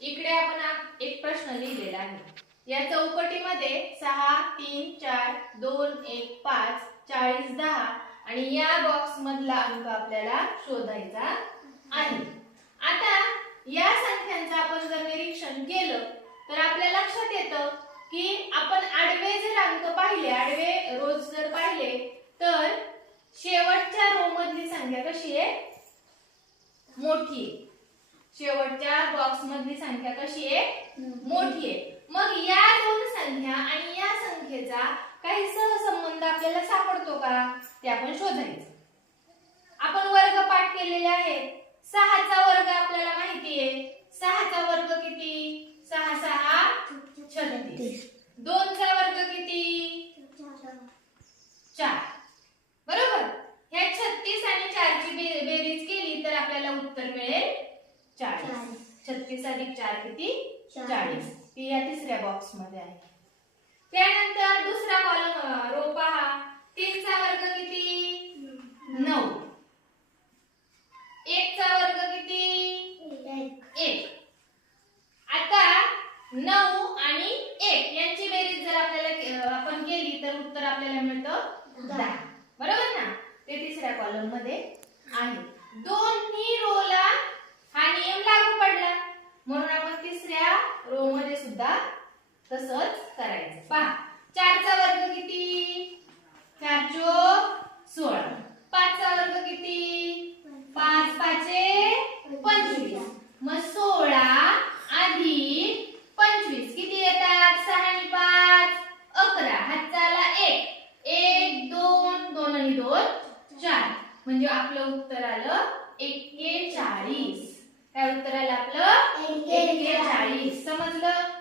इकडे आपण एक प्रश्न लिहिलेला आहे. या चौकटीमध्ये सहा तीन चार दोन एक पाच चाळीस दहा आणि या बॉक्स मधला अंक आपल्याला शोधायचा आहे. आता या संख्यांचं आपण जर निरीक्षण केलं तर आपल्या लक्षात येतं की आपण आडवे जर अंक पाहिले आडवे रोज जर पाहिले तर शेवटच्या रो मधली संख्या कशी आहे? मोठी आहे. शेवटच्या बॉक्स मधली संख्या कशी आहे? मोठी आहे. मग या दोन संख्या आणि या संख्येचा काही सहसंबंध आपल्याला सापडतो का? ते आपण शोधायचं. आपण वर्ग पाठ केलेले आहेत सहाचा वर्ग आपल्याला माहिती आहे. सहाचा वर्ग किती? सहा सहा छत्तीस दोनचा वर्ग किती चार बरोबर ह्या छत्तीस आणि चारची बे- बेरीज केली तर आपल्याला उत्तर मिळेल चाळीस. छत्तीस अधिक चार किती? चाळीस. ती या तिसऱ्या बॉक्समध्ये आहे. त्यानंतर दुसरा कॉलम रो पहा. तीनचा वर्ग किती? नऊ. एकचा वर्ग किती? एक. आता नऊ आणि एक यांची बेरीज जर आपल्याला आपण केली तर उत्तर आपल्याला मिळतं दहा. बरोबर ना? ते तिसऱ्या कॉलममध्ये आहे. दोन्ही रोला हा नियम लागू पडला म्हणून आपण तिसऱ्या रो मध्ये सुद्धा तसंच करायचं. पहा चारचा वर्ग किती? चार चोक सोळा. पाचचा वर्ग किती? पाच पाचे पंचवीस. मग सोळा अधिक पंचवीस. किती येतात? सहा आणि पाच. अकरा. हाताला एक. एक दोन दोन आणि दोन चार. म्हणजे आपलं उत्तर आलं एक्केचाळीस काय उत्तर आलं आपलं? एक्केचाळीस समजलं?